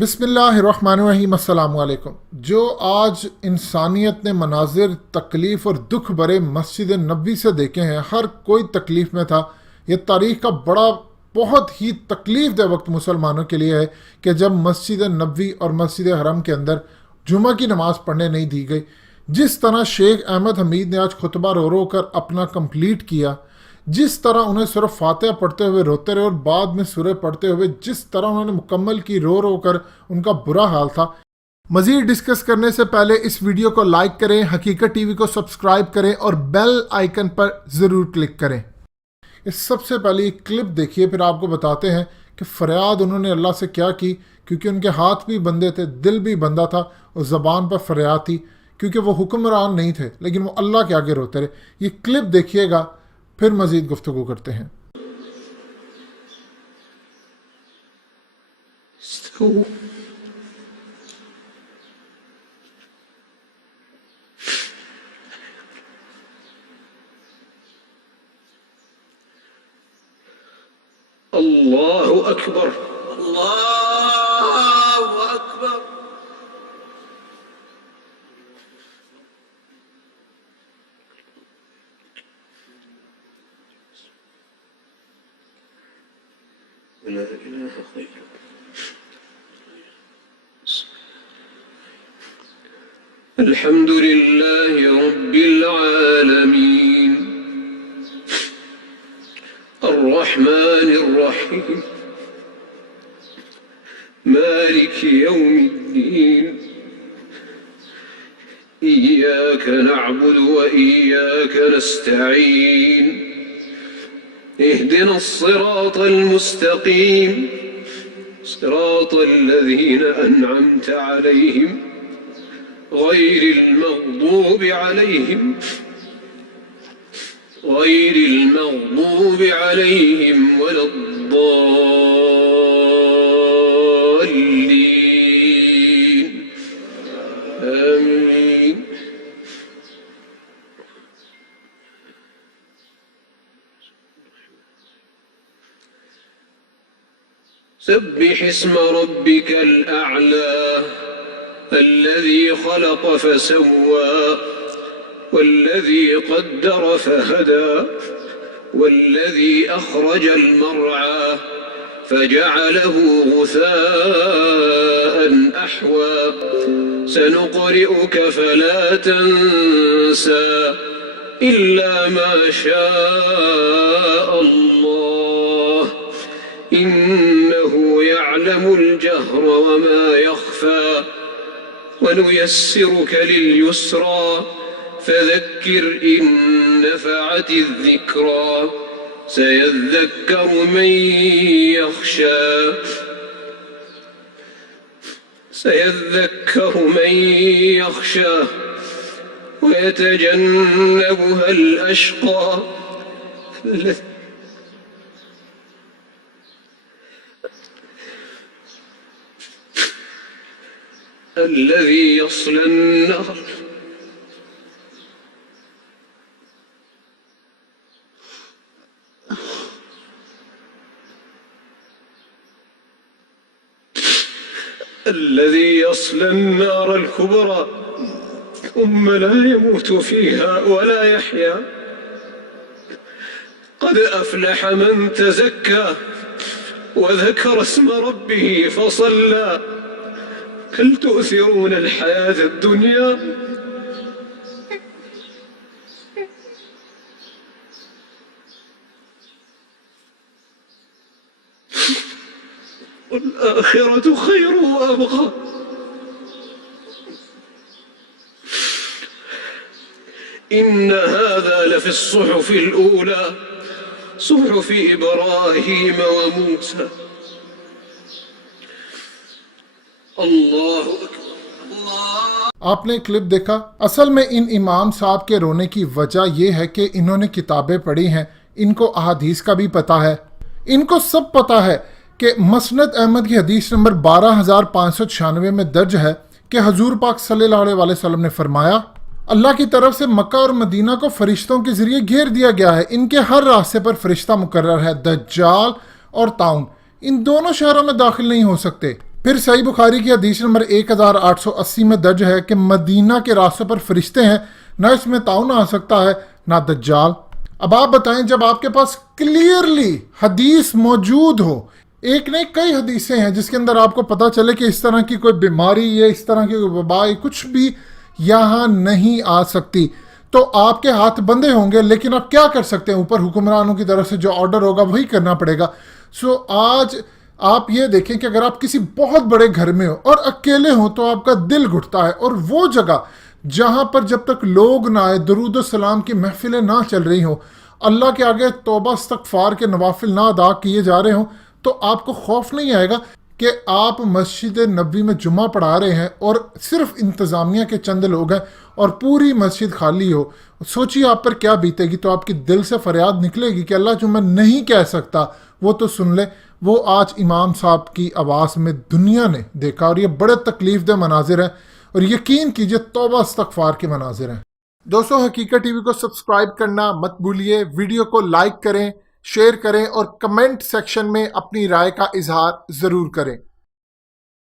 बिस्मिल्लाहिर्रहमानिर्रहीम अस्सलाम वालेकुम। जो आज इंसानियत ने मनाजिर तकलीफ़ और दुख भरे मस्जिद नबी से देखे हैं, हर कोई तकलीफ़ में था। ये तारीख़ का बहुत ही तकलीफ़ दे वक्त मुसलमानों के लिए है कि जब मस्जिद नबी और मस्जिद हरम के अंदर जुमा की नमाज़ पढ़ने नहीं दी गई। जिस तरह शेख अहमद हमीद ने आज खुतबा रो रो कर अपना कंप्लीट किया, जिस तरह उन्हें सूरह फातिहा पढ़ते हुए रोते रहे और बाद में सूरह पढ़ते हुए जिस तरह उन्होंने मुकम्मल की रो रो कर उनका बुरा हाल था। मज़ीद डिस्कस करने से पहले इस वीडियो को लाइक करें, हकीकत टीवी को सब्सक्राइब करें और बेल आइकन पर ज़रूर क्लिक करें। इस सबसे पहले एक क्लिप देखिए, फिर आपको बताते हैं कि फरियाद उन्होंने अल्लाह से क्या की, क्योंकि उनके हाथ भी बंधे थे, दिल भी बंधा था और ज़बान पर फरियाद थी, क्योंकि वो हुक्मरान नहीं थे लेकिन वो अल्लाह के आगे रोते रहे। ये क्लिप देखिएगा, फिर मज़ीद गुफ्तगू करते हैं। अल्लाहु अकबर, अल्लाहु अकबर। لا इलाहा इल्लल्लाह। अल्हम्दुलिल्लाहि रब्बिल आलमीन, अर्रहमानिर रहीम, मालिकि यौमिद्दीन, इय्याक नअबुदु व इय्याक नस्तईन, اهدنا الصراط المستقيم صراط الذين أنعمت عليهم غير المغضوب عليهم ولا الضالين، آمين. سبح اسم ربك الأعلى الذي خلق فسوى والذي قدر فهدى والذي أخرج المرعى فجعله غثاء أحوى سنقرئك فلا تنسى إلا ما شاء الله إنه يعلم الجهر وما يخفى ونيسرك لليسرى فذكر إن نفعت الذكرى سيذكر من يخشى ويتجنبها الأشقى الذي يصلى النار الكبرى ثم لا يموت فيها ولا يحيا قد أفلح من تزكى وذكر اسم ربه فصلى بل تؤثرون الحياة الدنيا والآخرة خير وأبقى إن هذا لفي الصحف الأولى صحف إبراهيم وموسى। आपने क्लिप देखा। असल में इन इमाम साहब के रोने की वजह यह है कि इन्होंने किताबें पढ़ी हैं, इनको अहादीस का भी पता है, इनको सब पता है कि मसनद अहमद की हदीस नंबर 12596 में दर्ज है कि हजूर पाक सल्लल्लाहु अलैहि वसल्लम ने फरमाया, अल्लाह की तरफ से मक्का और मदीना को फरिश्तों के जरिए घेर दिया गया है। इनके हर रास्ते पर फरिश्ता मुकर्रर है। दज्जाल और ताउन इन दोनों शहरों में दाखिल नहीं हो सकते। پھر صحیح بخاری کی حدیث نمبر 1880 میں درج ہے کہ مدینہ کے راستے پر فرشتے ہیں، نہ اس میں تعاون آ سکتا ہے نہ دجال۔ اب آپ بتائیں، جب آپ کے پاس کلیئرلی حدیث موجود ہو، ایک نہیں کئی حدیثیں ہیں جس کے اندر آپ کو پتہ چلے کہ اس طرح کی کوئی بیماری یا اس طرح کی کوئی وبا کچھ بھی یہاں نہیں آ سکتی، تو آپ کے ہاتھ بندھے ہوں گے، لیکن آپ کیا کر سکتے ہیں؟ اوپر حکمرانوں کی طرف سے جو آرڈر ہوگا وہی کرنا پڑے گا۔ سو آج آپ یہ دیکھیں کہ اگر آپ کسی بہت بڑے گھر میں ہو اور اکیلے ہوں تو آپ کا دل گھٹتا ہے، اور وہ جگہ جہاں پر جب تک لوگ نہ آئے، درود و سلام کی محفلیں نہ چل رہی ہوں، اللہ کے آگے توبہ استغفار کے نوافل نہ ادا کیے جا رہے ہوں، تو آپ کو خوف نہیں آئے گا کہ آپ مسجد نبوی میں جمعہ پڑھا رہے ہیں اور صرف انتظامیہ کے چند لوگ ہیں اور پوری مسجد خالی ہو؟ سوچیے آپ پر کیا بیتے گی۔ تو آپ کی دل سے فریاد نکلے گی کہ اللہ جو میں نہیں کہہ سکتا وہ تو سن لے۔ وہ آج امام صاحب کی آواز میں دنیا نے دیکھا، اور یہ بڑے تکلیف دہ مناظر ہیں، اور یقین کیجئے توبہ استغفار کے مناظر ہیں۔ دوستو، حقیقت ٹی وی کو سبسکرائب کرنا مت بھولیے، ویڈیو کو لائک کریں، شیئر کریں اور کمنٹ سیکشن میں اپنی رائے کا اظہار ضرور کریں۔